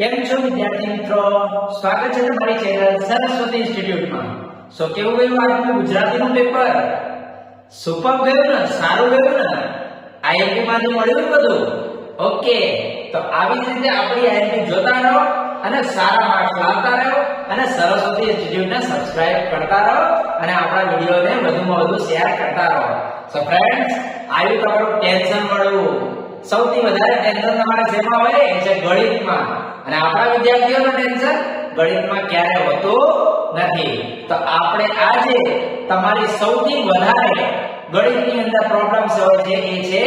કેમ છો વિદ્યાર્થી મિત્રો? સ્વાગત છે તમારી ચેનલ સરસ્વતી ઇન્સ્ટિટ્યૂટમાં. સો કેવું ગયું આજનું ગુજરાતીનું પેપર? સુપર ગયું ને? સારું ગયું ને? આઈએમપી માંથી મળ્યું બધું? ઓકે, તો આવી જ રીતે આપણી આઈએમપી જોતા રહો અને સારા માર્ક્સ લાવતા રહો અને સરસ્વતી ઇન્સ્ટિટ્યૂટને સબસ્ક્રાઇબ કરતા રહો અને આપણા વિડિયોને વધુમાં વધુ શેર કરતા રહો. સો ફ્રેન્ડ્સ, આવ્યું તમારું ટેન્શન મળવું. સૌથી વધારે ટેન્શન તમારે શેમાં હોય? એ છે ગણિતમાં. અને આપણા વિદ્યાર્થીઓનું ટેન્શન ગણિતમાં ક્યારે હોતું નથી. તો આપણે આજે તમારી સૌથી વધારે ગણિતની અંદર પ્રોબ્લેમ્સ હોય છે એ છે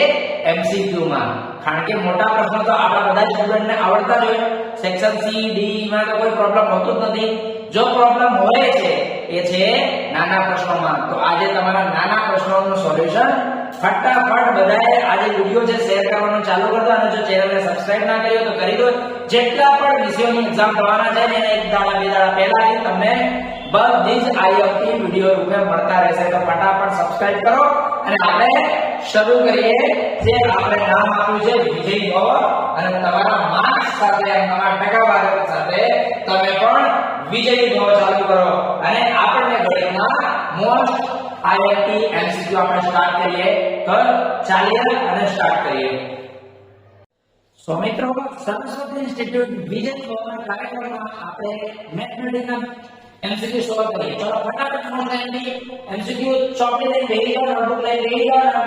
એમસીક્યુ માં. કારણ કે મોટા પ્રશ્નો તો આપણા બધા સ્ટુડન્ટને આવડતા જ હોય. સેક્શન સી ડી માં તો કોઈ પ્રોબ્લેમ હોતો જ નથી. જો પ્રોબ્લેમ હોય છે એ છે નાના પ્રશ્નોમાં. તો આજે તમારા નાના પ્રશ્નોનું સોલ્યુશન ફટાફટ બધાએ આજે વિડિયો છે શેર કરવાનું ચાલુ કરજો અને જો ચેનલને સબસ્ક્રાઇબ ના કરી હોય તો કરી દો. જેટલા પણ વિષયોની એક્ઝામ થવાના છે ને એક દાડા બે દાડા પહેલાથી તમને બધી જ આઈએમપી વિડિયો રૂપે મળતા રહેશે. તો ફટાફટ સબસ્ક્રાઇબ કરો અને આપણે શરૂ કરીએ. જે આપણે નામ આપ્યું છે વિજય ભવ અને તમારા માર્ક્સ સાથે તમારા ટકાવારી સાથે તમે પણ વિજય ભવ ચાલુ કરો અને આપણને ગણિતના મોસ્ટ આઈએમપી એમસીક્યુ આપણે સ્ટાર્ટ કરીએ. તો ચાલીએ અને સ્ટાર્ટ કરીએ. સો મિત્રો, સરસ્વતી ઇન્સ્ટિટ્યૂટ વિજય ભવન કાર્યક્રમમાં આપણે મેથમેટિકલ એમસીક્યુ સોલ્વ કરીએ. ચલો ફટાફટ નોંધ એમસીક્યુ ચોપડી લઈને બેસી જાઓ, નોટબુક લઈને બેસી જાઓ.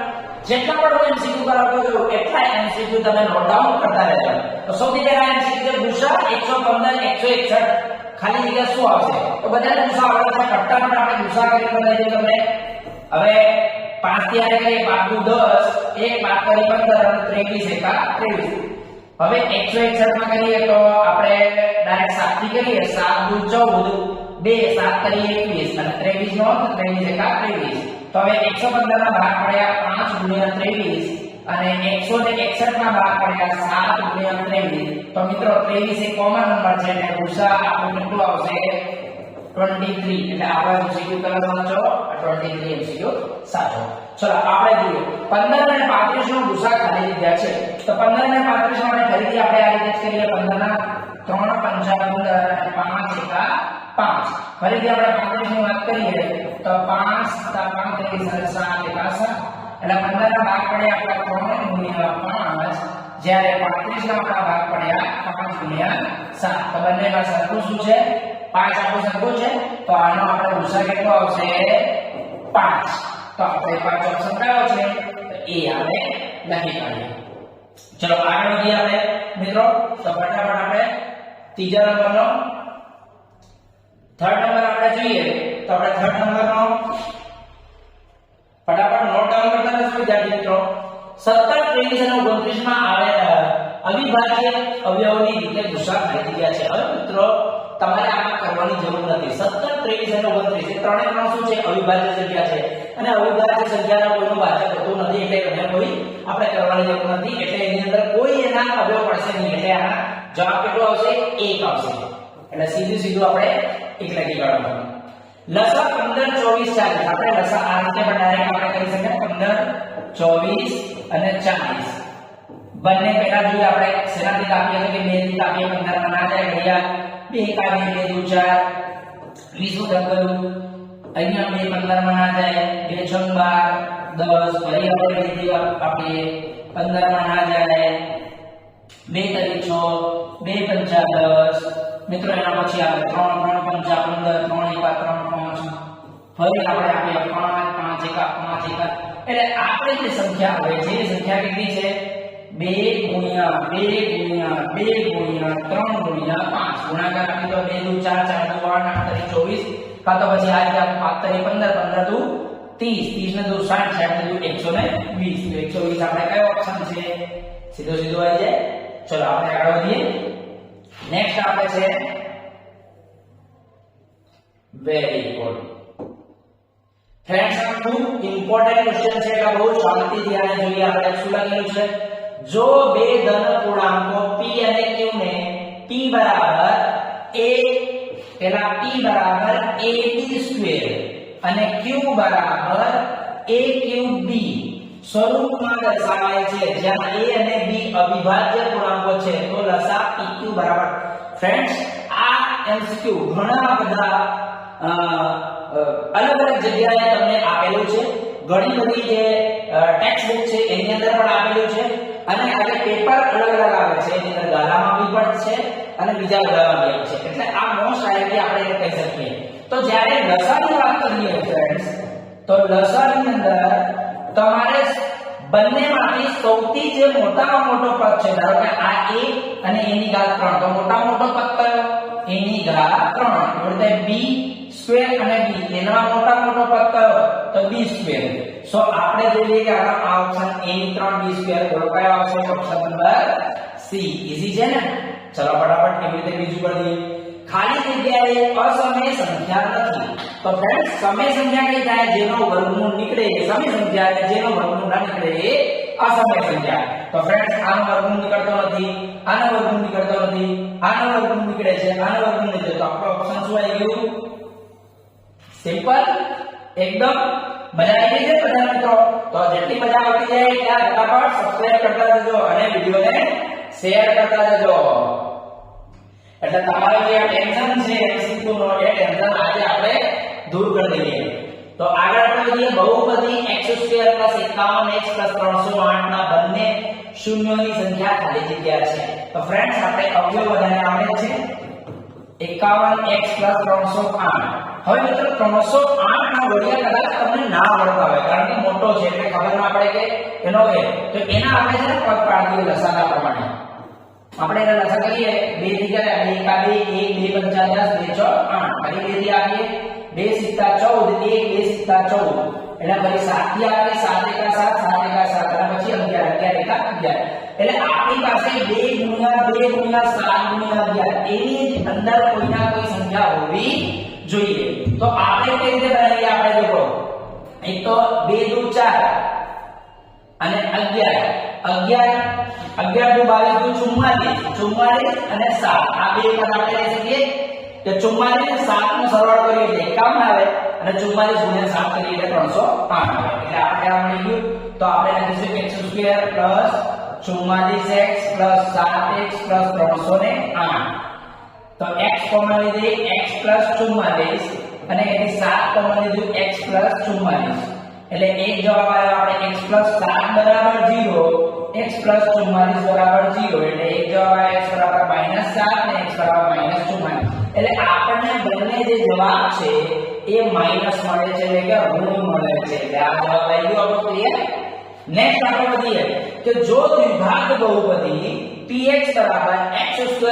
જેટલા પણ એમસીક્યુ કરાવતો જાઓ એટલા એમસીક્યુ તમે નોટ ડાઉન કરતા રહેજો. તો સૌથી પહેલા એમસીક્યુ ગુસા 115 161 ખાલી જગ્યા શું આવશે? તો બધાને ગુસા આવડે છે. ફટાફટ આપણે ગુસા કરી બતાવીએ તમને. હવે 5 થી આને કરીએ 5 * 10 1 5 કરી 15 અને 23 એકા 23. હવે 161 માં કરીએ તો આપણે ડાયરેક્ટ 7 થી કરીએ. 7 * 14 2 7 કરીએ 21 અને 23 નો 23 એકા 23. તો હવે 115 ના ભાગ પડ્યા 5 * 23 અને 161 ના ભાગ પડ્યા 7 * 23. તો મિત્રો 23 એ કોમન નંબર છે એટલે ગુસા આપણને કેટલું આવશે? 23. એટલે આપણે એમસીક્યુ કરવાનો છો 23 એમસીક્યુ સાચો. ચલો આપણે જોઈએ 15 અને 35 નો ગુસા ખાલી જગ્યા છે. તો 15 અને 35 માટે ફરીથી આપણે આ રીતે કરીએ. 15 ના 3 × 5 = 15 અને 5 એકા 5. ફરીથી આપણે 35 ની વાત કરીએ તો 5 * 35 અને 7 એકા 7. એટલે 15 ના ભાગ પડ્યા આપણા 3 × 5 જ્યારે 35 ના આપણા ભાગ પડ્યા 5 × 7. તો બંનેમાં સરખું શું છે? 5 આપણું સરખું છે. તો આનો આપણે ગુસા કેટલો આવશે? 5. તો આપણે 5 ઓપ્શન કયો છે? તો એ આપણે લખી કાઢીએ. ચલો આગળ વધીએ આપણે મિત્રો. તો ફટાફટ આપણે ત્રીજા નંબરનો થર્ડ નંબર આપણે જોઈએ. તો આપણે થર્ડ નંબરનો ફટાફટ નોટ ડાઉન કરતા રહેજો વિદ્યાર્થી મિત્રો. 17 23 અને 29 માં આવેલા અવિભાજ્ય અવયવોની રીતે ગુસા ખાલી જગ્યા છે. હવે મિત્રો તમારે આમાં કરવાની જરૂર નથી. 17 23 અને 29 એ ત્રણે ત્રણ શું છે? અવિભાજ્ય સંખ્યા છે અને અવિભાજ્ય સંખ્યાના કોઈનું ભાજક હોતું નથી એટલે એને કોઈ આપણે કરવાની જરૂર નથી. એટલે એની અંદર કોઈ એના અવયવ પડશે નહીં. એટલે આના જવાબ કેટલો આવશે? 1 આવશે. એટલે સીધું આપણે 1 લખી કાઢવાનું. લસા 15 24 40. આપણે લસા આ રીતે પણ ડાયરેક્ટ આપણે કરી શકીએ. 15 24 અને 40 બંને પહેલા જોઈએ આપણે શેનાથી કાપીએ તો કે 2 થી કાપીએ. 15 માં ના જાય ઘડિયા 2 કાપીએ 2 * 4 20 નું ગયું. અહીંયા 2 15 માં ના જાય 2 6 12 10 ફરી આપણે 2 થી કાપીએ 15 માં ના જાય 2 તરી 6 2 5 10. મિત્રો એના પછી આવે 3 3 5 15 3 એકા 3 5 ફરી આપણે આપીએ 5 5 એકા 5 એકા. એટલે આપણે જે સંખ્યા આવે છે એ સંખ્યા કેટલી છે? 2 * 2 * 2 * 3 * 5 ગુણાકાર આપી તો 2 * 4 4 * 8 8 * 24 કાં તો પછી આ રીતે 5 * 15 15 * 30 30 ને 60 60 ને 120 તો 120 આપણે કયો ઓપ્શન છે? સીધો આવી જાય. ચલો આપણે આગળ વધીએ. નેક્સ્ટ આપણે છે વેરી ગુડ ફ્રેન્ડ્સ. આ ખૂબ ઇમ્પોર્ટન્ટ ક્વેશ્ચન છે એટલે બહુ શાંતિથી આને જોઈએ. આપણે શું લખેલું છે? જો બે ધન પૂર્ણાંકો p અને q ને p બરાબર a પેલા p બરાબર ab² અને q બરાબર a³ b સ્વરૂપમાં દર્શાવાય છે જ્યાં a અને b અવિભાજ્ય પૂર્ણાંકો છે તો લસા pq બરાબર ફ્રેન્ડ્સ આ MCQ ઘણા બધા અલગ અલગ જગ્યાએ તમને આપેલું છે ઘણી બધી જે ટેક્સ્ટ બુક છે એની અંદર પણ આપેલું છે અને આજે પેપર અલગ અલગ આવે છે એની અંદર ગાલામાં બી પણ છે અને બીજા બધામાં બી છે એટલે આ મોસ્ટ આઈએમપી આપણે એને કહી શકીએ તો જ્યારે લસાની વાત કરીએ ફ્રેન્ડ્સ તો લસાની અંદર તમારે બંનેમાંથી સૌથી જે મોટામાં મોટો પદ છે ધારો કે આ a અને a ની ઘાત 3 તો મોટામાં મોટો પદ કયો a ની ઘાત 3 એટલે b સ્ક્વેર અને b એનો મોટામાં મોટો પદ કયો તો b સ્ક્વેર સો આપણે જોઈએ કે આ ઓપ્શન a ની 3 b સ્ક્વેર બોલો કયો આવશે ઓપ્શન નંબર c ઈઝી છે ને ચલો ફટાફટ કેવી રીતે બીજું કરી દઈએ ખાલી જગ્યાએ અસમય સંખ્યા નથી તો ફ્રેન્ડ્સ સમય સંખ્યા કઈ થાય જેનો વર્ગમૂળ નીકળે એ સમય સંખ્યા અને જેનો વર્ગમૂળ ના નીકળે એ અસમય સંખ્યા તો ફ્રેન્ડ્સ આનો વર્ગમૂળ નીકળતો નથી આનો વર્ગમૂળ નીકળતો નથી આનો વર્ગમૂળ નીકળે છે આનો વર્ગમૂળ નીકળે તો આપણો ઓપ્શન શું આવી ગયું સિમ્પલ એકદમ મજા આવી ગઈ છે બધા મિત્રો તો જેટલી મજા આવતી જાય ત્યાં ફટાફટ સબસ્ક્રાઇબ કરતા જજો અને વિડિયોને શેર કરતા જજો એટલે તમારો જે ટેન્શન છે MCQ નો એ ટેન્શન આજે આપણે દૂર કરી દઈએ તો આગળ આપણે જોઈએ બહુપદી x2 51x 308 ના બંને શૂન્યોની સંખ્યા ખાલી જગ્યા છે તો ફ્રેન્ડ્સ આપણે અવયવ બધાને આવડે છે 51x 308 હવે મિત્રો 308 ના ઘડિયા કદાચ તમને ના આવડતા હોય કારણ કે મોટો છે એટલે ખબર ના પડે કે એનો એ તો એના આપણે છે પદ પાડીએ લસાના પ્રમાણે આપણે એને લસા કરીએ 2 થી કરે 2 કા 2 1 2 5 10 2 6 8 ફરી 2 થી આવીએ 2 સિત્તા 14 1 2 સિત્તા 14 એટલે ફરી 7 થી આવીએ 7 એકા 7 7 એકા 7 અને પછી 11 11 એકા 11 એટલે આપણી પાસે 2 ગુણ્યા 2 ગુણ્યા 7 ગુણ્યા 11 એની જ અંદર કોઈના કોઈ સંખ્યા હોવી જોઈએ તો આપણે કેવી રીતે બનાવીએ આપણે દેખો એક તો 2 દુ 4 અને 11 11 દુ 22 દુ 44 અને 7 આ બે પદ આપણે લઈ શકીએ કે 44 ને 7 નો સરવાળો કરીએ એટલે 51 આવે અને 44 ગુણ્યા 7 કરીએ એટલે 308 આવે એટલે આપણે આ મળી ગયું તો આપણે લખીશું x2 44x 7x 308 તો x કોમન લીધે x 44 અને એની 7 કોમન લીધું x 44 એટલે એક જવાબ આવ્યો આપણે x 7 બરાબર 0 x 44 બરાબર 0 એટલે એક જવાબ આવ્યો x બરાબર -7 અને x બરાબર -44 એટલે આપણને બંને જે જવાબ છે એ માઈનસ મળે છે એટલે કે ઋણ મળે છે એટલે આ જવાબ આવી ગયો આપણો ક્લિયર નેક્સ્ટ આપણે વધીએ કે જો દ્વિઘાત બહુપદી px બરાબર x2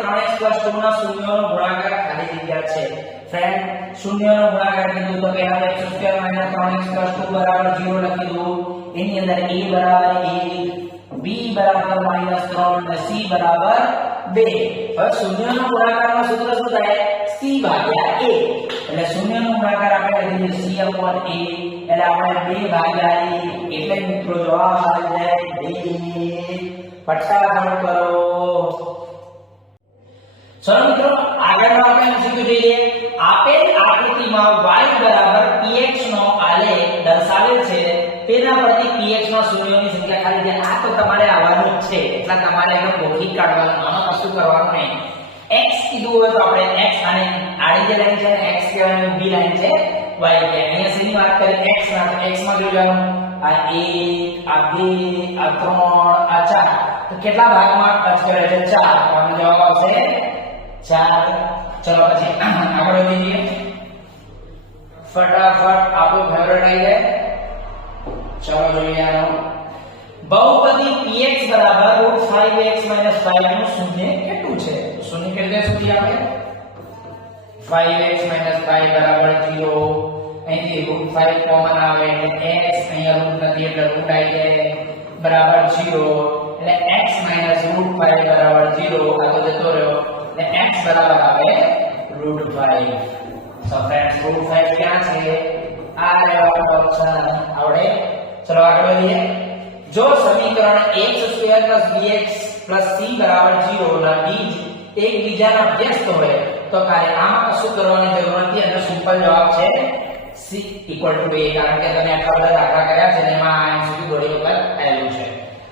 3x 2 ના શૂન્યનો ગુણાકાર ખાલી જગ્યા છે ફ્રેન્ડ શૂન્યનો ગુણાકાર કીધું તો કે હવે x2 3x 2 બરાબર 0 લખી દો એની અંદર a બરાબર 1 b બરાબર -3 અને c બરાબર 2 હવે શૂન્યનો ગુણાકારનો સૂત્ર શું થાય c ભાગ્યા a એટલે શૂન્યનો ગુણાકાર આપણે લખીએ c a એટલે આપણે 2 ભાગ્યા a એટલે મિત્રો જવાબ આવી જાય 2 ફટાફટ કરો ચલો મિત્રો આગળનો આપણે શીખવું જોઈએ આપેલ આકૃતિમાં y બરાબર px નો આલેખ દર્શાવેલ છે તેના પરથી px નો શૂન્યોની સંખ્યા ખાલી છે આ તો તમારે આવવાનું જ છે એટલે તમારે એનો ગોઠવી કાઢવાનું આમાં કશું કરવાનું નહીં x કીધું હોય તો આપણે x અને આડી જે લાઈન છે x કહેવાય b લાઈન છે y કે અહીંયા શેની વાત કરીએ x ના તો x માં જોવાનું આ 1 આ 2 આ 3 આ 4 તો કેટલા ભાગમાં ટચ કરે છે 4 તો આનો જવાબ આવશે 4 ચલો પછી આગળ વધીએ ફટાફટ આપણો ફેવરેટ આવી જાય ચલો જોઈએ આનો બહુપદી px બરાબર √5x 5 નું શૂન્ય કેટલું છે શૂન્ય કેટલે સુધી આપણે 5x 5 બરાબર 0 અહીંથી √5 કોમન આવે એટલે x અહીંયા √, નથી એટલે √ આવી જાય બરાબર 0 એટલે x √5 બરાબર 0 આ તો જતો રહ્યો એટલે x બરાબર આવે √5 સો ફ્રેન્ડ્સ √5 ક્યાં છે આ રહ્યો ઓપ્શન આવડે ચલો આગળ વધીએ જો સમીકરણ x2 bx c બરાબર 0 ના બીજ એકબીજાના વ્યસ્ત હોય તો કાર્ય આમાં કશું કરવાની જરૂર નથી અને સિમ્પલ જવાબ છે c equal to 2 કારણ કે તમે આટલા બધા દાખલા કર્યા છે ને એમાં આ MCQ ઘણી વખત આવેલું છે.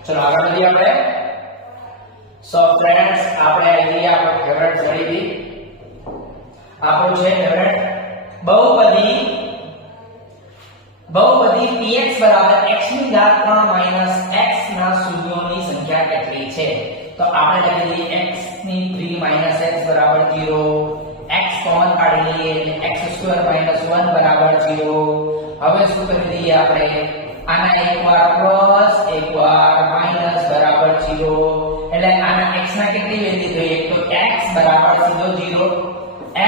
ચલો આગળ વધીએ આપણે. સો ફ્રેન્ડ્સ આપણે આવી આપણો ફેવરેટ ગણિત આપણું છે ફેવરેટ બહુપદી px બરાબર x ની ઘાત 3 માઈનસ x ના શૂન્યોની સંખ્યા કેટલી છે? તો આપણે લખી દઈએ x ની 3 માઈનસ x બરાબર 0, x કોમન કાઢી લઈએ એટલે x² માઈનસ 1 બરાબર 0. હવે શું કરી દઈએ આપણે આના એકવાર પ્લસ એકવાર માઈનસ બરાબર 0 એટલે આના x ના કેટલી વેલ્યુ જોઈએ? તો x બરાબર સીધો 0,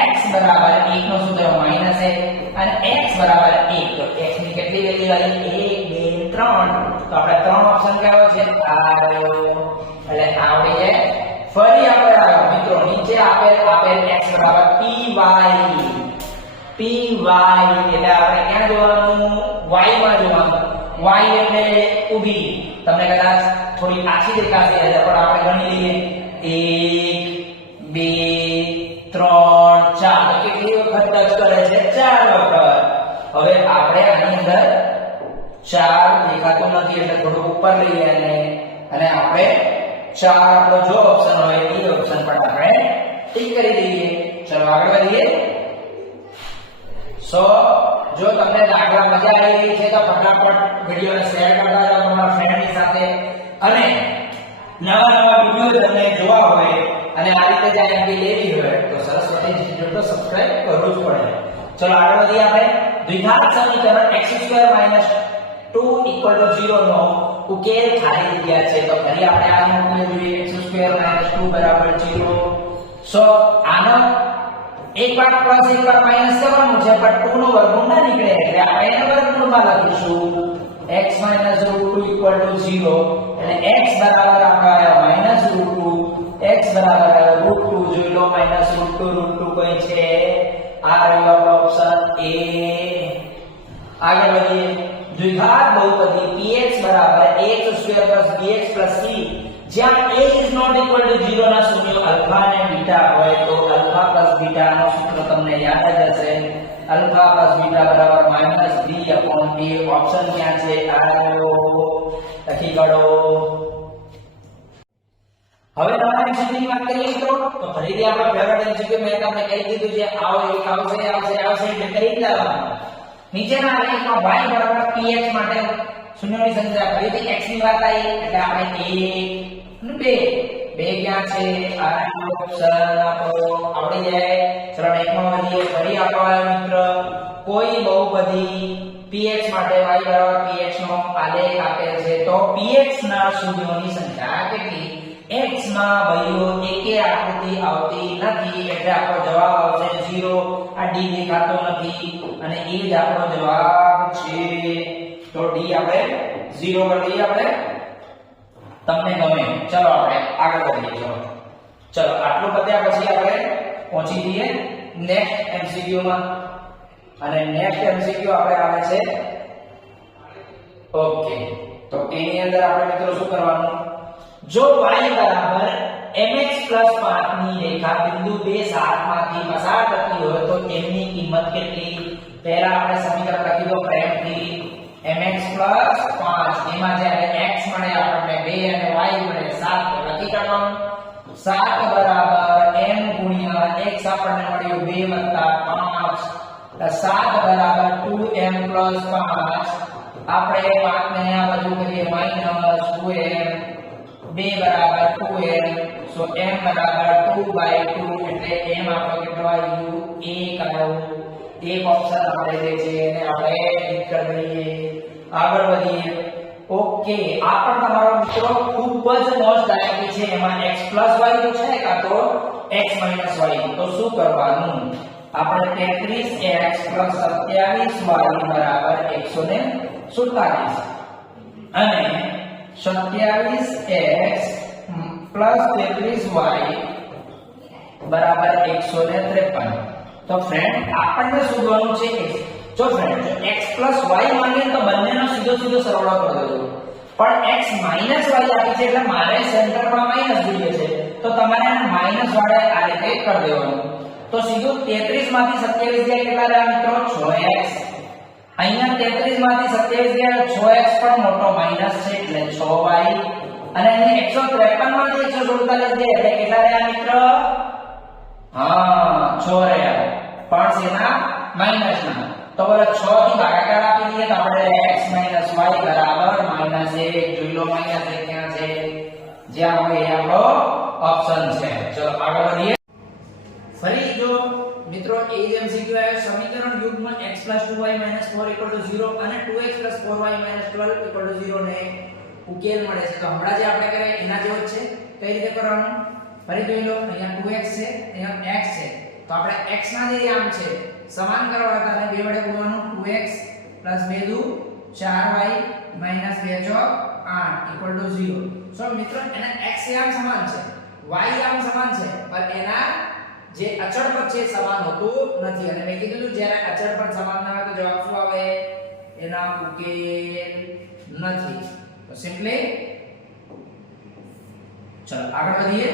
x બરાબર 1 નો સૂત્ર માઈનસ 1 અને x બરાબર 1 તો x ની કેટલી વેલ્યુ આવી? 1 2 3 તો આપણે ત્રણ ઓપ્શન કયો છે? એટલે આવડી જાય. ફરી આપણે આવ્યો મિત્રો નીચે આપેલ x બરાબર py એટલે આપણે ક્યાં જોવાનું? y માં જોવાનું. y એટલે ઊભી તમને કદાચ થોડી આછી દેખાશે પણ આપણે ગણી લઈએ 1 2 3 4 તો કેટલી વખત ટચ કરે છે? 4 વખત. હવે આપણે આની અંદર 4 દેખાતો નથી એટલે થોડું ઉપર લઈએ અને આપણે 4 આપણો જો ઓપ્શન હોય એ ઓપ્શન પર આપણે ટિક કરી દઈએ. ચલો આગળ વધીએ. સો જો તમને દાખલા મજા આવી રહી છે તો ફટાફટ વિડિયોને શેર કરતા જાઓ તમારા ફ્રેન્ડની સાથે અને નવા વિડિયો તમને જોવા હોય અને આ રીતે જ આઈએમપી લેવી હોય તો સરસ્વતી ઇન્સ્ટિટ્યૂટ તો સબસ્ક્રાઇબ કરવું જ પડે. ચલો આગળ વધીએ આપણે. દ્વિઘાત સમીકરણ x² 2 0 નો ઉકેલ ખાલી જગ્યા છે તો ફરી આપણે આનો ઉકેલ જોઈએ x² 2 બરાબર 0. સો આનો એકવાર પ્લસ એકવાર માઈનસ કરવાનું છે પણ 2 નો વર્ગમૂળ ના નીકળે એટલે આપણે એનો વર્ગમૂળમાં લખીશું x - √2 0 એટલે x બરાબર આપણે -√2 x બરાબર √2 જોઈ લો -√2 કોઈ છે આ રહ્યો ઓપ્શન A. આગળ વધીએ. દ્વિઘાત બહુપદી px બરાબર ax² bx c જ્યાં a is not equal to 0 ના શૂન્યો આલ્ફા અને બીટા હોય તો આલ્ફા + બીટા નો સૂત્ર તમને યાદ જ હશે. આલ્ફા + બીટા બરાબર -b/a ઓપ્શન ક્યાં છે? આ લખી કાઢો. હવે તમારે MCQ ની વાત કરીએ તો ફરીથી આપણો ફેવરેટ MCQ મેં તમને કહી દીધું છે આવશે એટલે કરી લેવાનું. નીચેના આલેખમાં y બરાબર px માટે શૂન્યોની સંખ્યા ફરીથી x ની વાત આવી એટલે આપણે 1 અને 2 ક્યાં છે? આ ઓપ્શન આપણો આવડી જાય. ચલો એકમાં વધીએ. ફરી આપવા મિત્ર કોઈ બહુપદી px માટે y બરાબર px નો આલેખ આપેલ છે તો px ના શૂન્યોની સંખ્યા કેટલી? x માં ભાઈઓ એકે આકૃતિ આવતી નથી એટલે આપણો જવાબ આવશે 0. આ d દેખાતો નથી અને એ જ આપણો જવાબ છે તો d આપણે 0 કરી દઈએ આપણે. તમને ગમે. ચલો આપણે આગળ વધીએ. ચલો આટલું પત્યા પછી આપણે પહોંચી જઈએ નેક્સ્ટ MCQ માં અને નેક્સ્ટ MCQ આપણે આવે છે ઓકે. તો એની અંદર આપણે મિત્રો શું કરવાનું? જો y બરાબર mx + 5 ની રેખા બિંદુ 2 7 માંથી પસાર થતી હોય તો એની કિંમત કેટલી? પહેલા આપણે સમીકરણ લખી દો પ્રેમથી mx + 5 એમાં જ્યારે x મળે આપણને 2 અને y મળે 7 તો લખી કાઢવાનું 7 બરાબર m * x આપણને મળ્યું 2 + 5 7 બરાબર 2m + 5 આપણે 5 ને આ બાજુ કરીએ -2m 2 બરાબર 2m સો m બરાબર 2/2 એટલે m આપણો કેટલો આવ્યું? 1 આવ્યો. એક ઓપ્શન આપણે જે છે એને આપણે ટિક કરી દઈએ. આગળ વધીએ. ઓકે આ પણ તમારો મિત્રો ખૂબ જ મોસ્ટ આઈએમપી છે. એમાં x + y તો છે કાં તો x - y તો શું કરવાનું? આપણે 33x + 27y બરાબર 147 અને 27x + 33y બરાબર 153. તો ફ્રેન્ડ આપણને શોધવાનું છે જો ફ્રેન્ડ x + y માનીએ તો બંનેનો સીધો સરવાળો કરી દેજો પણ x - y આપી છે એટલે મારે સેન્ટરમાં માઈનસ જોઈએ છે તો તમારે આને માઈનસ વાળે આ રીતે કરી દેવાનું. તો સીધું 33 માંથી 27 જાય કેટલા રહ્યા મિત્રો? 6x અહીંયા 33 માંથી 27 ગયા 6x પણ મોટો માઈનસ છે એટલે 6y અને અહીંયા 153 માંથી 147 ગયા એટલે કેટલા રહ્યા મિત્ર? હા 6 રહ્યા પણ શેના માઈનસના. તો બોલો 6 થી ભાગાકાર આપી દઈએ તો આપણે x y બરાબર -1 જોઈ લો -1 ક્યાં છે? જ્યાં હોય એ આપણો ઓપ્શન છે. ચલો આગળ વધીએ. ફરી જો મિત્રો એ જ MCQ આવ્યો સમીકરણ યુગ્મ x 2y 4 0 અને 2x 4y 12 0 ને ઉકેલ મળે છે. તો હમણાં જે આપણે કર્યા એના જેવો જ છે. કઈ રીતે કરવાનું ફરી જોઈ લો. અહીંયા 2x છે અહીંયા x છે તો આપણે x ના જે આમ છે સમાન કરવા હતા અને 2 વડે ગુણવાનું 2x 2 દુ 4y -2 ચોક 8 0. સો મિત્રો એના x આમ સમાન છે y આમ સમાન છે પણ એના જે અચળ પદ છે સમાન હોતું નથી. અને મેં કીધું જ્યારે અચળ પદ સમાન ના હોય તો જવાબ શું આવે? એના ઉકેલ નથી. તો સિમ્પલી ચલો આગળ વધીએ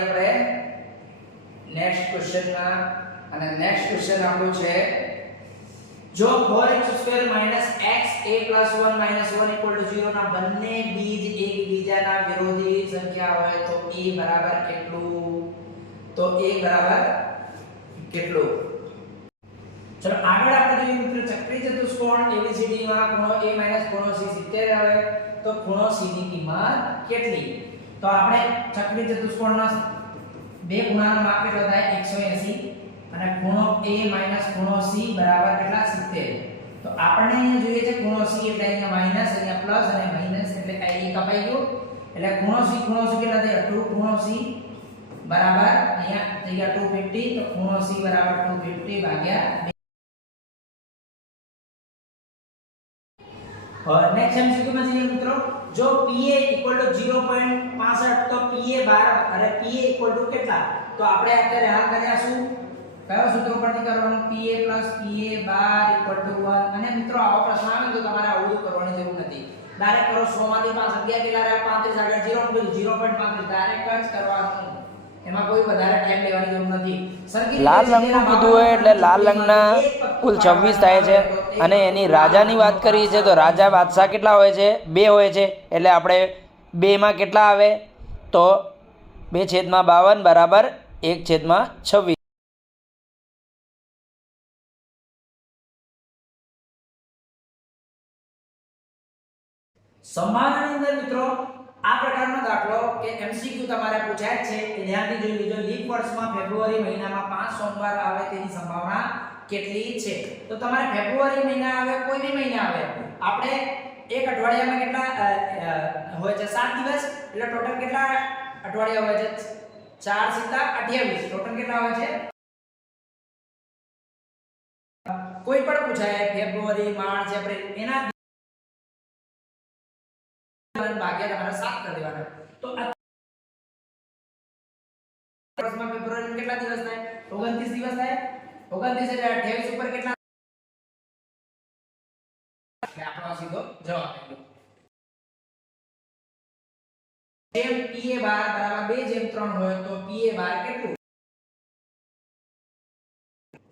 આપણે નેક્સ્ટ ક્વેશ્ચન માં. અને નેક્સ્ટ ક્વેશ્ચન આપણું છે જો 4x2 x a + 1 1 0 ના બંને બીજ એકબીજાના વિરોધી સંખ્યા હોય તો a બરાબર કેટલું? તો a બરાબર કેટલું? ચલો આગળ આપણે જોઈએ મિત્રો ચક્રી ચતુષ્કોણ ABCD માં ખૂણો a ખૂણો c 70 આવે તો ખૂણો c ની કિંમત કેટલી? તો આપણે ચક્રી ચતુષ્કોણના બે ખૂણાનો માપ કેટલો થાય? 180 અને ખૂણો a ખૂણો c બરાબર કેટલા? 70. તો આપણે અહીંયા જોઈએ છે ખૂણો c એટલે અહીંયા માઈનસ અહીંયા પ્લસ અને માઈનસ એટલે કઈ કપાઈ ગયું એટલે ખૂણો c કેટલા થાય? 2 ખૂણો c બરાબર અહીંયા થઈ ગયા 250 તો ખૂણો c બરાબર 250 ભાગ્યા નેક્સ્ટ MCQ માં જઈએ મિત્રો. જો PA 0.65 તો PA 12 અને PA કેટલા? તો આપણે અત્યારે હાલ કર્યા શું? કયો સૂત્ર પરથી કરવાનું? PA + PA 12 1. અને મિત્રો આવો પ્રશ્ન આવે તો તમારે આવું કરવાની જરૂર નથી. ડાયરેક્ટ કરો 100 માંથી 5 11 કેટલા રહ્યા? 35 આગળ 0.35 ડાયરેક્ટ જ કરવાનું. એમાં કોઈ વધારે ટાઈમ લેવાની જરૂર નથી. લાલ રંગનું કીધું હોય એટલે લાલ રંગના કુલ 26 થાય છે. અને એની રાજાની વાત કરી છે તો રાજા બાદશાહ કેટલા હોય છે? 2 હોય છે એટલે આપણે 2 માં કેટલા આવે? તો 2/52 બરાબર 1/26. સંભાવનાની અંદર મિત્રો આ પ્રકારનો દાખલો કે MCQ તમારે પૂછાય છે એ ધ્યાનથી જોઈ લેજો. લીપ વર્ષમાં ફેબ્રુઆરી મહિનામાં 5 સોમવાર આવે તેની સંભાવના કેટલી છે? તો તમારે ફેબ્રુઆરી મહિના આવે કોઈ બી મહિના આવે આપણે એક અઠવાડિયામાં કેટલા હોય છે? 7 દિવસ એટલે ટોટલ કેટલા અઠવાડિયા હોય છે? 4 × 28 ટોટલ કેટલા હોય છે? કોઈ પણ પૂછાય ફેબ્રુઆરી માર્ચ એપ્રિલ એના ભાગ્યા તમારે 7 કરી દેવાના. તો વર્ષમાં ફેબ્રુઆરી કેટલા દિવસ થાય? 29 દિવસ થાય. 29 એટલે 28 ઉપર કેટલા? એટલે આપણો સીધો જવાબ આવ્યો. જેમ PA 12 = 2/3 હોય તો PA 12 કેટલું?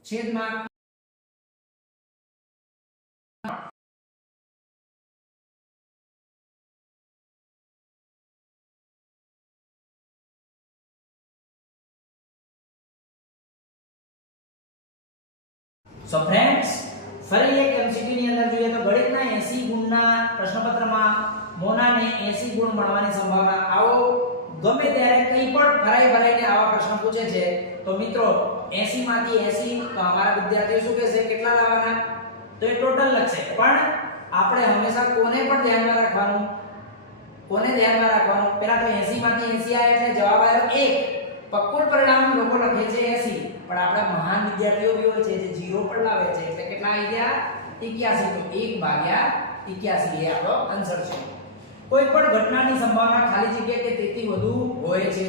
છેદમાં સો ફ્રેન્ડ્સ ફરી એક MCQ ની અંદર જોઈએ તો ગણિતના 80 ગુણના પ્રશ્નપત્રમાં મોનાને 80 ગુણ મળવાની સંભાવના. આવો ગમે ત્યારે કંઈ પણ ભરાઈને આવા પ્રશ્ન પૂછે છે તો મિત્રો 80 માંથી 80 તો અમારા વિદ્યાર્થીઓ શું કહેશે કેટલા લાવવાના? તો એ ટોટલ લખશે. પણ આપણે હંમેશા કોને પણ ધ્યાનમાં રાખવાનું? પહેલા તો 80 માંથી 80 આવે એટલે જવાબ આવ્યો 1. પક્કુલ પરિણામ લોકો લખે છે 80 પણ આપણા મહાન વિદ્યાર્થીઓ બી હોય છે જે 0 પણ લાવે છે એટલે કેટલા આવી ગયા? 81. તો 1/81 એ આપણો આન્સર છે. કોઈ પણ ઘટનાની સંભાવના ખાલી જગ્યા કે તેથી વધુ હોય છે.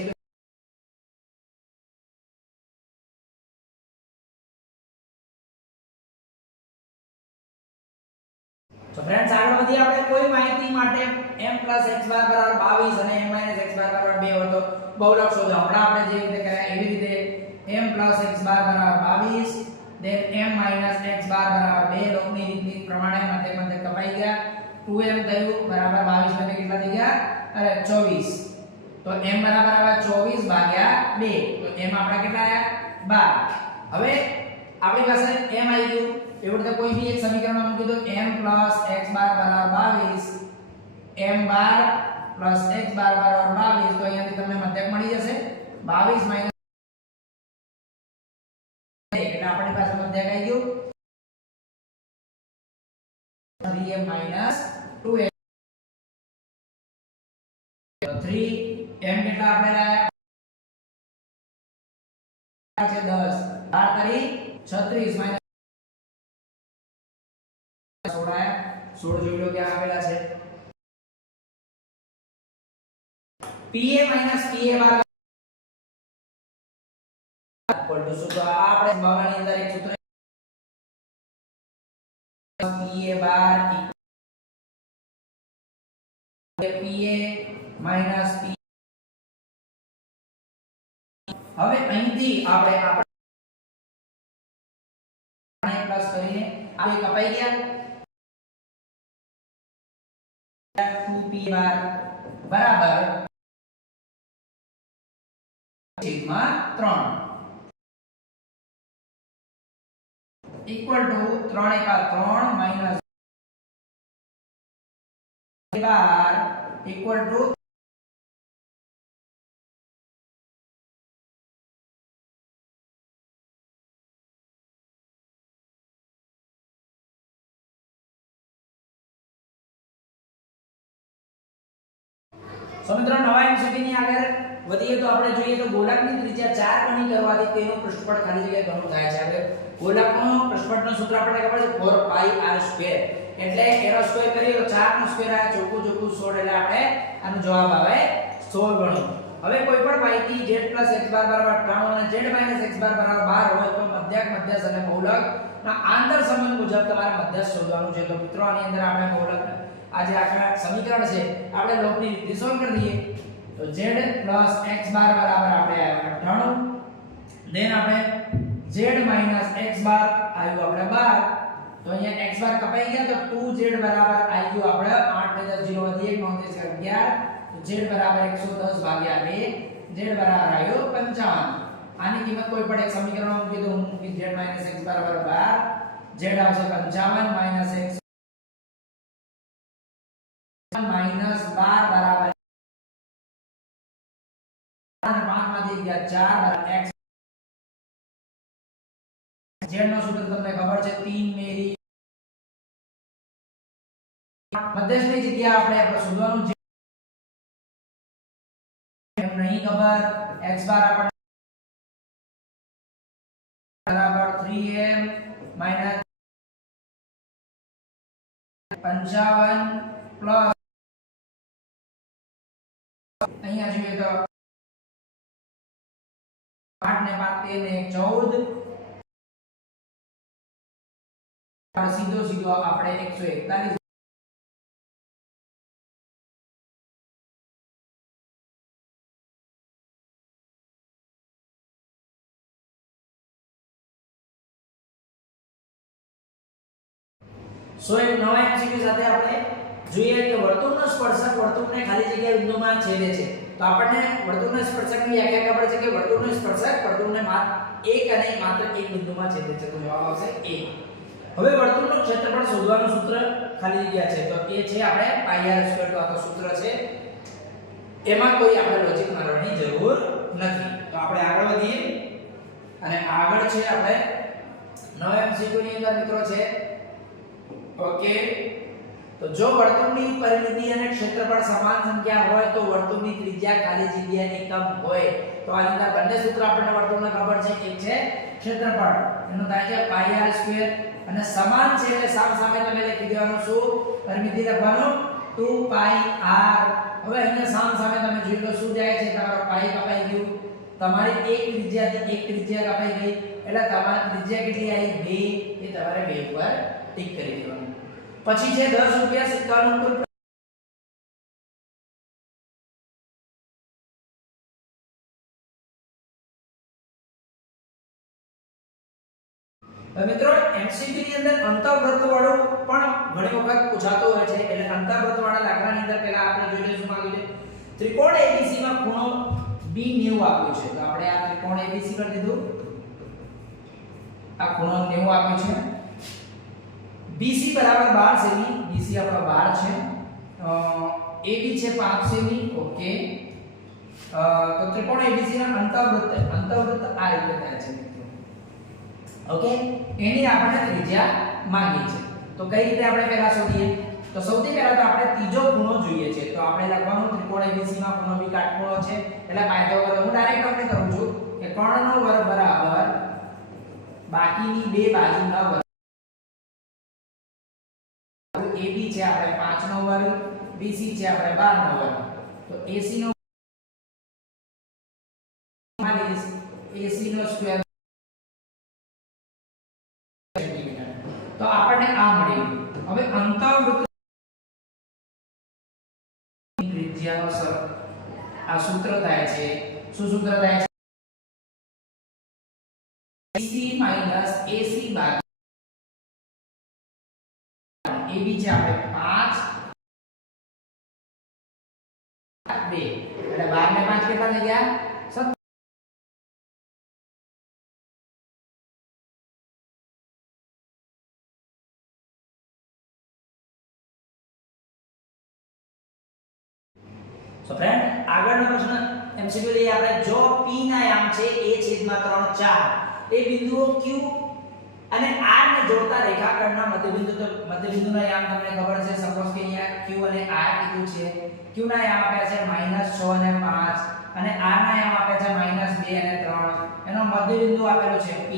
તો ફ્રેન્ડ્સ આગળ વધી આપણે કોઈ માહિતી માટે m + x બાર બરાબર 22 અને m - x બાર બરાબર 2 હોય તો બહુલક શોધો. હમણાં આપણે જે રીતે કર્યા એવી રીતે m + x બાર બરાબર 22 then m minus x bar બરાબર 2 લોકની રીતની પ્રમાણે મધ્ય મધ્ય કપાઈ ગયા 2m થયું બરાબર 22 મને કેટલા થઈ ગયા અરે 24 તો m બરાબર આવે 24 ભાગ્યા 2 તો m આપણા કેટલા આયા 12 હવે આપણી પાસે m આવી ગયું એવી રીતે કોઈ બી એક સમીકરણમાં મૂકી દો m x બાર બરાબર 22 m બાર x બાર બરાબર 22 તો અહીંયાથી તમને મધ્યક મળી જશે 22 માઈનસ એટલે આપણી પાસે મધ્યક આવી ગયું 3m 2m 3m કેટલા આપણે લાયા છે 10 12 તારી 36 માઈનસ 16 જોઈ લો કે આપેલા છે pa minus pa bar equal to શું તો આપણે ભવાની અંદર એક સૂત્ર pa બાર pa માઈનસ p હવે અહીંથી આપણે પ્લસ કરીને આ કપાઈ ગયા 2p બાર બરાબર સિગ્મા 3 ઇક્વલ ટુ 3 એકા 3 માઈનસ બાર ઇક્વલ ટુ મિત્રો નવા એમસીક્યુ ની આગળ વધીએ તો આપણે જોઈએ તો ગોળાકની ત્રિજ્યા 4 ગણી કરવાથી તેનું પૃષ્ઠફળ ખાલી જગ્યા ઘણું થાય છે આપણે ગોળાકનો પૃષ્ઠફળનું સૂત્ર આપણને ખબર છે 4 pi r સ્ક્વેર એટલે એનો સ્ક્વેર કરીએ તો 4 નો સ્ક્વેર આવે ચોખ્ખું 16 એટલે આપણે આનો જવાબ આવે 16 ગણું હવે કોઈ પણ માહિતી z x બાર બરાબર 93 અને z x બાર બરાબર 12 હોય તો મધ્યક મધ્યસ્થ અને મૌલક ના આંતર સંબંધ મુજબ તમારે મધ્યસ્થ શોધવાનું છે તો મિત્રો આની અંદર આપણે મૌલક આ જે આખા સમીકરણ છે આપણે લોકની રીતે સોલ્વ કરી દઈએ તો z x બાર બરાબર આપણે 98 દેન આપણે z x બાર આવ્યું આપણે 12 તો અહીંયા x બાર કપાઈ ગયા તો 2z બરાબર આવ્યું આપણે 8 + 0 વધી 1 29 11 તો z બરાબર 110 ભાગ્યા 2 z બરાબર આવ્યો 55 આની કિંમત કોઈ પણ એક સમીકરણમાં મૂકી દો હું મૂકી z x બરાબર 12 z આવશે 55 x माइनस 12 बराबर અને 5 માંથી ગયા 4 x z નો સૂત્ર તમને ખબર છે 3 મેરી મધ્યસ્થની જગ્યા આપણે શોધવાનું છે એમ નહીં ખબર x બાર આપણે બરાબર 3m માઈનસ 55 પ્લસ અહીંયા જોઈએ તો 8 ને 5 13 ને 14 સીધો સીધો આપણે 141 સો એક નવા એમસીક્યુ સાથે આપણે જોઈએ કે વર્તુળનો સ્પર્શક વર્તુળને ખાલી જગ્યા બિંદુમાં છેદે છે તો આપણને વર્તુળના સ્પર્શકની વ્યાખ્યા ખબર છે કે વર્તુળનો સ્પર્શક વર્તુળને માત્ર એક અને માત્ર એક બિંદુમાં છેદે છે તો જવાબ આવશે a હવે વર્તુળનું ક્ષેત્રફળ શોધવાનું સૂત્ર ખાલી જગ્યા છે તો એ છે આપણે પાઈ r સ્ક્વેર તો આ તો સૂત્ર છે એમાં કોઈ આપણે લોજિક મારવાની જરૂર નથી તો આપણે આગળ વધીએ અને આગળ છે આપણે નવા એમસીક્યુ ની અંદર મિત્રો છે ઓકે તો જો વર્તુળની પરિમિતિ અને ક્ષેત્રફળ સમાન સંખ્યા હોય તો વર્તુળની ત્રિજ્યા ખાલી જગ્યા એકમ હોય તો આની અંદર બંને સૂત્ર આપણને વર્તુળને ખબર છે એક છે ક્ષેત્રફળ એનો થાય છે પાઈ r સ્ક્વેર અને સમાન છે એટલે સામ સામે તમે લખી દેવાનું શું પરિમિતિ લખવાનું 2 પાઈ r હવે અહીંયા સામ સામે તમે જોઈ લો શું જાય છે તમારો પાઈ કપાઈ ગયું તમારી એક ત્રિજ્યાથી એક ત્રિજ્યા કપાઈ ગઈ એટલે તમારી ત્રિજ્યા કેટલી આવી 2 એ તમારે 2 ઉપર ટિક કરી દેવાનું પછી છે 10 રૂપિયા સિક્કાનું કુલ એમસીક્યુ ની અંદર અંતર્વૃત્ત વાળો પણ ઘણી વખત પૂછાતો હોય છે એટલે અંતર્વૃત્ત વાળા દાખલાની અંદર પહેલા આપણે જોઈ લઈશું માંગ્યું છે ત્રિકોણ ABC માં ખૂણો B90 આપ્યો છે તો આપણે આ ત્રિકોણ ABC કરી દીધું આ ખૂણો 90 આપ્યો છે BC બરાબર 12 સેમી BC આપણો 12 છે AB છે 5 સેમી ઓકે તો ત્રિકોણ ABC ના અંતર્વૃત્ત આ રીતે થાય છે મિત્રો ઓકે એની આપણે ત્રિજ્યા માંગી છે તો કઈ રીતે આપણે પહેલા શોધીએ તો સૌથી પહેલા તો આપણે ત્રીજો ખૂણો જોઈએ છે તો આપણે લખવાનું ત્રિકોણ ABC માં ખૂણો B કાટખૂણો છે એટલે પાયથાગોરસ હું ડાયરેક્ટ આપણે કરું છું કે કર્ણનો વર્ગ બરાબર બાકીની બે બાજુના વર્ગ AB છે આપણે 5 નો વર્ગ BC છે આપણે 12 નો વર્ગ તો AC નો AC નો સ્ક્વેર તો આપણને આ મળ્યું હવે અંતર્વૃત્ત ત્રિજ્યાનો આ સૂત્ર થાય છે શું સૂત્ર થાય છે BC AC ભાગ્યા AB છે આપણે 5 2 એટલે 12 ને 5 કેટલા થઈ ગયા 17 તો ફ્રેન્ડ આગળનો પ્રશ્ન એમસીક્યુ લઈએ આપણે જો P ના યામ છે a/3 4 એ બિંદુઓ Q અને R ને જોડતા રેખાખંડના મધ્યબિંદુના યામ તમને ખબર છે સપોઝ કે અહીંયા Q અને R કીધું છે Q ના યામ આપ્યા છે -6 અને 5 અને R ના યામ આપ્યા છે -2 અને 3 એનો મધ્યબિંદુ આપેલો છે P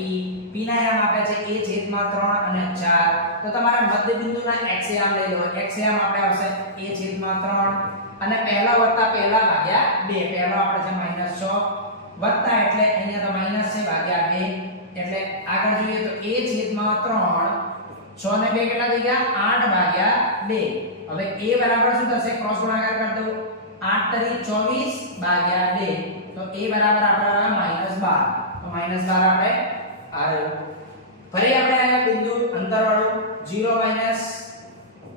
P ના યામ આપ્યા છે a/3 અને 4 તો તમારા મધ્યબિંદુના x યામ લઈ લો x યામ આપણે આવશે a/3 અને પહેલા વત્તા પહેલા ભાગ્યા 2 પહેલો આપણે છે -6 વત્તા એટલે અહીંયા તો માઈનસ છે ભાગ્યા 2 એટલે આગળ જોઈએ તો a/3 6 ને 2 કેટલા થઈ ગયા 8 ભાગ્યા 2 હવે a બરાબર શું થશે ક્રોસ ગુણાકાર કરી દો 8 તરી 24 ભાગ્યા 2 તો a બરાબર આપણે આવે -12 તો -12 આપણે આ ફરી આપણે આયા બિંદુ અંતરવાળો 0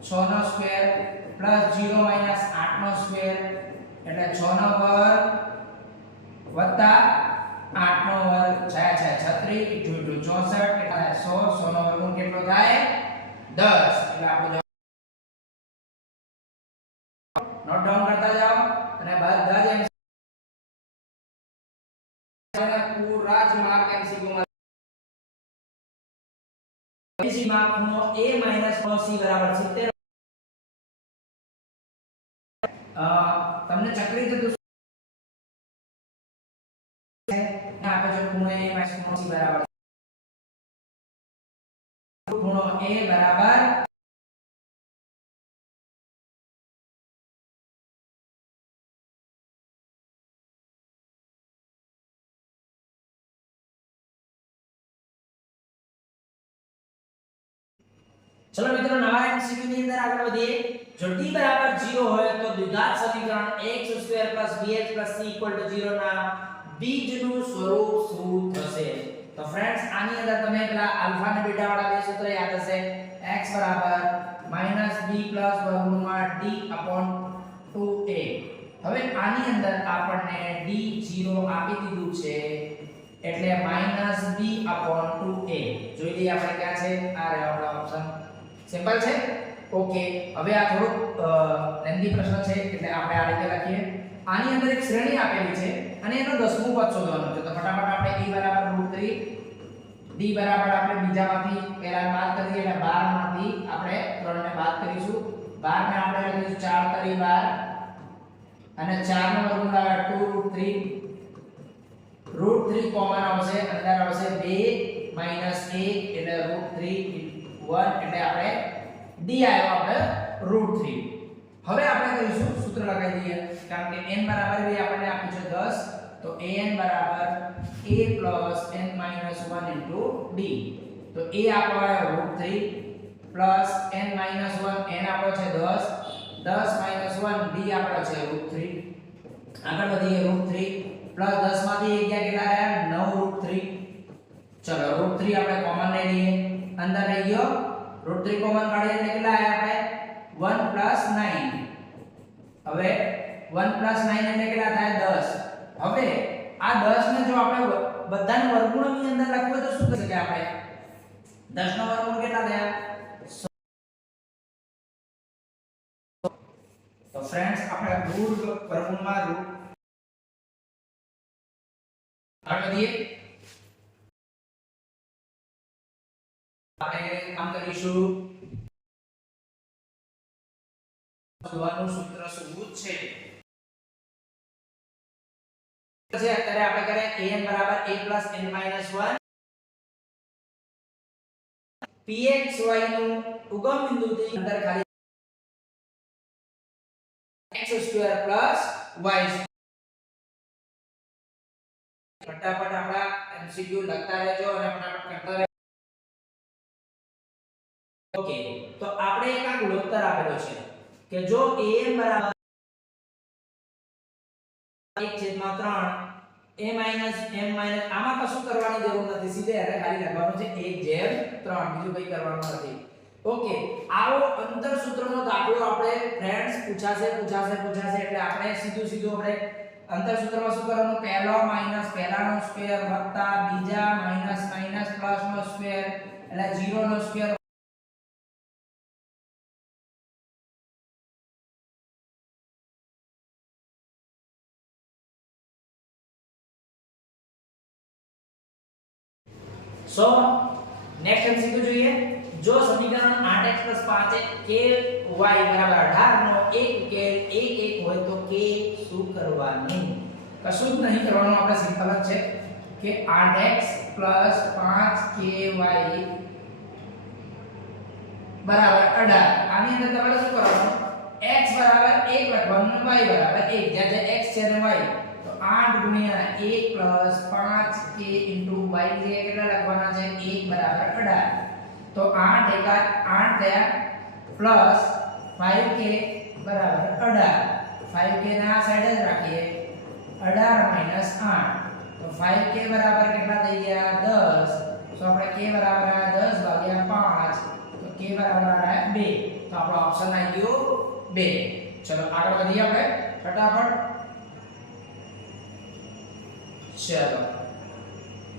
6 નો સ્ક્વેર પ્લસ 0 8 નો સ્ક્વેર એટલે 6 નો વર્ગ વત્તા 8 નો વર્ગ 6 36 64 એટલે 100 નો વર્ગ કેટલો થાય 10 એટલે આપણે નોટ ડાઉન કરતા જાઓ અને બધા જ પૂરા જ માર્ક એમસીક્યુ માં એમસીક્યુ માં ખૂણો a - c બરાબર 70 તમને ચક્રી થતું આપે છે ખૂણો a - c બરાબર ખૂણો a બરાબર चलो मित्रों नवा एमसीक्यू ની અંદર આગળ વધીએ જો t બરાબર 0 હોય તો દ્વિઘાત સમીકરણ x² + bx + c = 0 ના બીજનું સ્વરૂપ શું થશે તો ફ્રેન્ડ્સ આની અંદર તમે પેલા આલ્ફા અને બીટા વાળા બે સૂત્ર યાદ હશે x = -b + d/2a હવે આની અંદર આપણને d0 આપી દીધું છે એટલે -b/2a જોઈ લઈએ આપણે ક્યાં છે આ રહેવાનો ઓપ્શન સિમ્પલ છે ઓકે હવે આ થોડું લેન્ધી પ્રશ્ન છે એટલે આપણે આ રીતે લખીએ આની અંદર એક શ્રેણી આપેલી છે અને એનો દસમું પદ શોધવાનું છે તો ફટાફટ આપણે e = √3 d બરાબર આપણે બીજામાંથી પહેલા બાદ કરીએ એટલે 12 માંથી આપણે 3 ને બાદ કરીશું 12 ને આપણે લખીશું 4 તરી 12 અને 4 નો વર્ગમૂળ આવે 2√3 કોમન આવશે અંદર આવશે 2 - 1 એટલે √3 1 એટલે આપણે d આવ્યો આપણે √3 હવે આપણે કરીશું સૂત્ર લગાવી દઈએ કારણ કે n બરાબર બે આપણને આપ્યું છે 10 તો an બરાબર a + n - 1 * d તો a આપણો આવ્યો √3 પ્લસ n - 1 n આપણો છે 10 10 - 1 d આપણો છે √3 આગળ વધીએ √3 પ્લસ 10 માંથી 1 ગયા કેટલા રહ્યા 9 √3 ચલો √3 આપણે કોમન લઈ લઈએ અંદર રહી ગયો √3 કોમન કાઢીએ એટલે કેટલા આયા આપણે 1 + 9 હવે 1 + 9 એટલે કેટલા થાય 10 હવે આ 10 ને જો આપણે બધાને વર્ગમૂળની અંદર લખવું હોય તો શું કરી શકીએ આપણે 10 નો વર્ગમૂળ કેટલા થયા તો ફ્રેન્ડ્સ આપણે √, વર્ગમૂળમાં આગળ વધીએ આપણે કામ કરીશું શોધવાનું સૂત્ર શું છે અત્યારે આપણે કરીએ an = a + n - 1 pxy નું ઉગમ બિંદુથી અંદર ખાલી x² + y ફટાફટ આપણા MCQ લખતા રહેજો અને ફટાફટ કરતા રહેજો ઓકે તો આપણે એક આ ગુણોત્તર આપેલો છે કે જો an બરાબર 1/3 a - m - આમાં કશું કરવાની જરૂર નથી સીધે એટલે ખાલી લખવાનું છે 1/3 બીજું કંઈ કરવાનું નથી ઓકે આવો અંતર સૂત્રનો દાખલો આપણે ફ્રેન્ડ્સ પૂછાશે એટલે આપણે સીધું આપણે અંતર સૂત્રમાં શું કરવાનું પહેલો માઈનસ પહેલાનો સ્ક્વેર વત્તા બીજા માઈનસ માઈનસ પ્લસનો સ્ક્વેર એટલે 0 નો સ્ક્વેર સો નેક્સ્ટ MCQ જોઈએ જો સમીકરણ 8x + 5k y = 18 નો એક ઉકેલ 1 હોય તો k શું કરવાનું કશું જ નહીં કરવાનું આપણે સિમ્પલ જ છે કે 8x + 5ky = 18 આની અંદર તમારે શું કરવાનું x = 1 લખવાનું અને y = 1 જ્યાં x છે અને y તો 8 * 1 + 5k * y જે કેટલા લખવાના છે 1 = 18 તો 8 * 8 થયા પ્લસ 5k = 18 5k ને આ સાઈડ જ રાખીએ 18 - 8 તો 5k બરાબર કેટલા થઈ ગયા 10 તો આપણે k બરાબર 10 / 5 તો k બરાબર 2 તો આપણો ઓપ્શન આવી ગયો 2 ચલો આગળ વધીએ આપણે ફટાફટ ચલો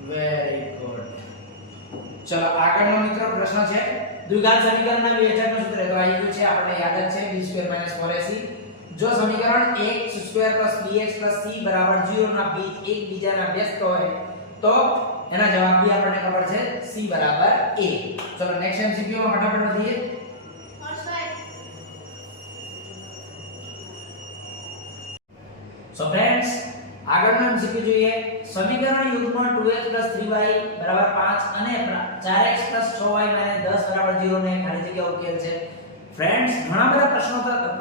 વેરી ગુડ ચલો આગળનો મિત્ર પ્રશ્ન છે દ્વિઘાત સમીકરણના વિવેચનનું સૂત્ર તો આવી ગયું છે આપણને યાદ જ છે b² - 4ac જો સમીકરણ x² + bx + c = 0 ના બીજ એકબીજાના વ્યસ્ત હોય તો એના જવાબ બી આપણને ખબર છે c = a ચલો નેક્સ્ટ MCQ માં ફટાફટ વધીએ સો ફ્રેન્ડ્સ આગળનો MCQ જોઈએ સમીકરણ યુગ્મ 2x + 3y = 5 અને 4x + 6y - 10 = 0 ને ખાલી જગ્યા ઉકેલ છે ફ્રેન્ડ્સ ઘણા બધા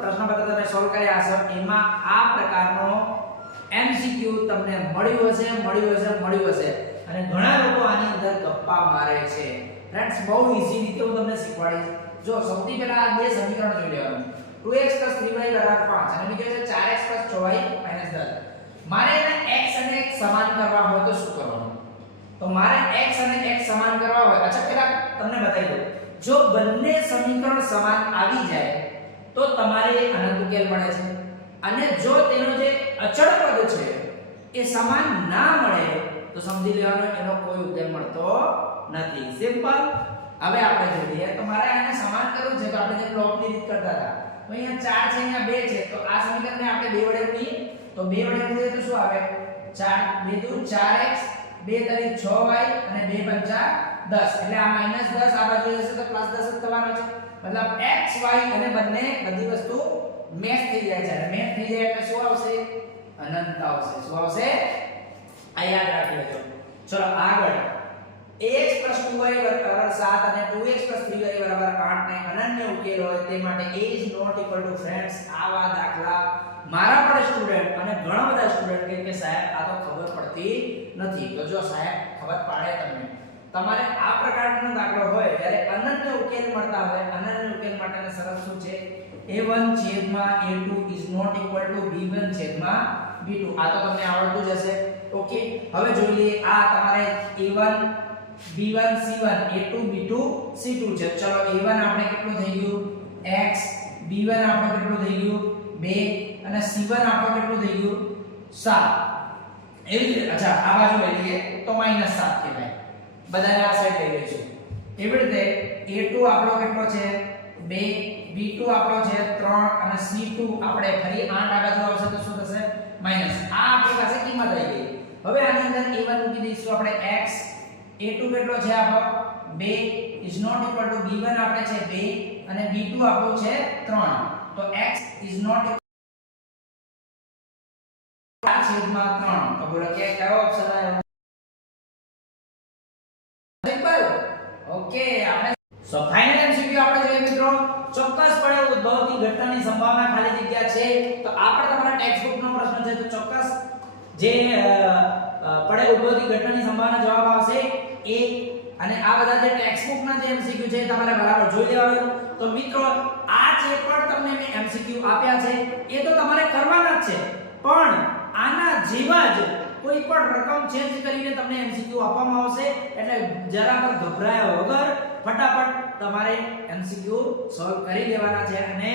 પ્રશ્નપત્ર તમે સોલ્વ કર્યા હશે એમાં આ પ્રકારનો MCQ તમને મળ્યું હશે અને ઘણા લોકો આની અંદર ગપ્પા મારે છે ફ્રેન્ડ્સ બહુ ઈઝી રીતે હું તમને શીખવાડીશ જો સૌથી પહેલા આ બે સમીકરણ જોઈ લેવાનું 2x + 3y = 5 અને બીજો છે 4x + 6y - 10 મારે એને x અને x સમાન કરવા હોય તો શું કરવાનું તો મારે x અને x સમાન કરવા હોય અચ્છા પહેલા તમને બતાવી દઉં જો બંને સમીકરણ સમાન આવી જાય તો તમારે અનંત ઉકેલ મળે છે અને જો તેનો જે અચળ પદ છે એ સમાન ના મળે તો સમજી લેવાનું એનો કોઈ ઉકેલ મળતો નથી સિમ્પલ હવે આપણે જોઈએ તો મારે આને સમાન કરવું છે તો આપણે જે બ્લોકની રીત કરતા હતા તો અહીંયા 4 છે અહીંયા 2 છે તો આ સમીકરણને આપણે 2 વડે ગુણીએ તો 2 વડે ગુણીએ તો શું આવે 4 2 * 4x 2 * 6y અને 2 * 5 10 એટલે આ -10 આ બાજુ જશે તો +10 જ થવાનો છે મતલબ x y અને બંને બધી વસ્તુ મેચ થઈ જાય છે અને મેચ થઈ જાય એટલે શું આવશે અનંત આવશે શું આવશે આ યાદ રાખી લેજો ચલો આગળ ax + 2y = 7 અને 2x + 3y = 8 ને અનન્ય ઉકેલ હોય તે માટે a is not equal to friends આવા દાખલા મારા પણ સ્ટુડન્ટ અને ઘણા બધા સ્ટુડન્ટ કે સાહેબ આ તો ખબર પડતી નથી તો જો સાહેબ ખબર પાડે તમને તમારે આ પ્રકારનો દાખલો હોય ત્યારે અનન્ય ઉકેલ મળતા હોય અનન્ય ઉકેલ માટેનો શરત શું છે a1/a2 is not equal to b1/b2 આ તો તમને આવડતું જ હશે ઓકે હવે જોઈ લઈએ આ તમારે a1 b1 c1 a2 b2 c2 છે. ચલો a1 આપણે કેટલું થઈ ગયું x, b1 આપણે કેટલું થઈ ગયું 2 અને c1 આપણે કેટલું થઈ ગયું 7. એવી રીતે અચ્છા આ બાજુ લઈ લઈએ તો -7 કહેવાય. બધાને આ સાઈડ લઈ લઈશું. એવી રીતે a2 આપણો કેટલો છે 2, b2 આપણો છે 3 અને c2 આપણે ફરી 8 આ બાજુ આવશે તો શું થશે માઈનસ. આ આપણી પાસે કિંમત આવી ગઈ. હવે આની અંદર a1 મૂકી દઈશું આપણે x, a2 કેટલો છે આપણો 2 is not equal to b1 આપણે છે 2 અને b2 આપણો છે 3. તો x ઇઝ નોટ આ છેદમાં 3. તો બોલો કે કયો ઓપ્શન આવ્યો? સિમ્પલ. ઓકે આપણે સો ફાઇનલ એમસીક્યુ આપણે જોઈએ મિત્રો. ચોક્કસપણે ઉદ્ભવતી ઘટનાની સંભાવના ખાલી જગ્યા છે. તો આ પણ તમારા ટેક્સ્ટ બુક નો પ્રશ્ન છે. તો ચોક્કસ જે પડે ઉદ્ભવતી ઘટનાની સંભાવના જવાબ આવશે 1. અને આ બધા જે ટેક્સ્ટ બુક ના જે એમસીક્યુ છે તમારે બરાબર જોઈ લેવાનું. તો મિત્રો આ જે પણ તમને મેં એમસીક્યુ આપ્યા છે એ તો તમારે કરવાના જ છે, પણ આના જેવા જ કોઈ પણ રકમ ચેન્જ કરીને તમને એમસીક્યુ આપવામાં આવશે. એટલે જરા પણ ગભરાયા વગર ફટાફટ તમારે એમસીક્યુ સોલ્વ કરી લેવાના છે. અને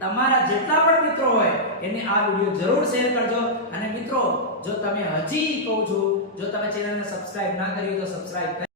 તમારા જેટલા પણ મિત્રો હોય એને આ વિડિયો જરૂર શેર કરજો. અને મિત્રો જો તમે હજી કહું છું, જો તમે ચેનલને સબસ્ક્રાઇબ ના કરી તો સબસ્ક્રાઇબ